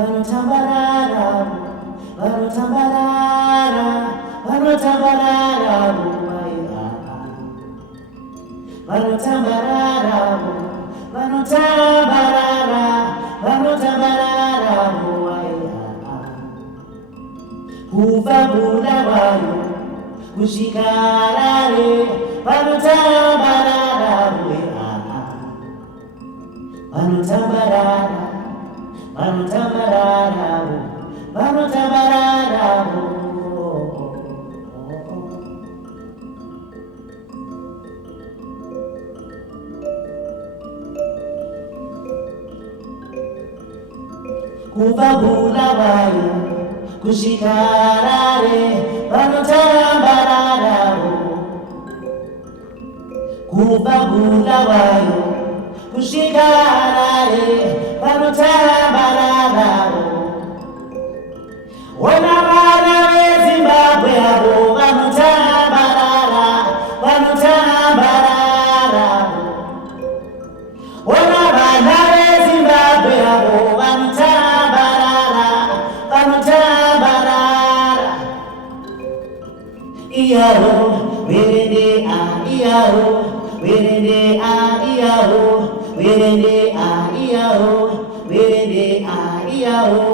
vanotambarara, vanotambarara, vanotambarara, vanotambarara, vanotambarara, vanotambarara, kuva Bulawayo kusvika Harare, vanotambarara, vanotambarara, vanotambarara, vanotambarara. Kuva Bulawayo kusvika Harare, vanotambarara. Kuva Bulawayo kusvika Harare, vanotambarara. Ona vana veZimbabwe avo vanotambarara, vanotambarara. Ona vana veZimbabwe avo vanotambarara, vanotambarara. Iyaho, werende a iyaho, werende a iyaho, werende a iyaho, werende a iyaho,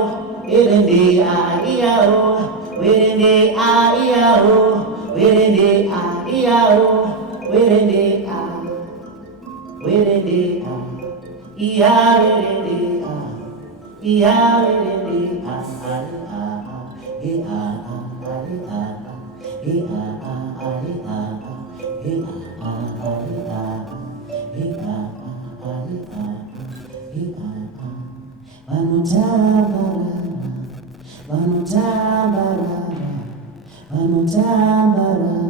werende a iyaho, werende a iyaho, werende a iyaho, werende a, werende a, iya werende a, iya werende a, vanotambarara, vanotambarara,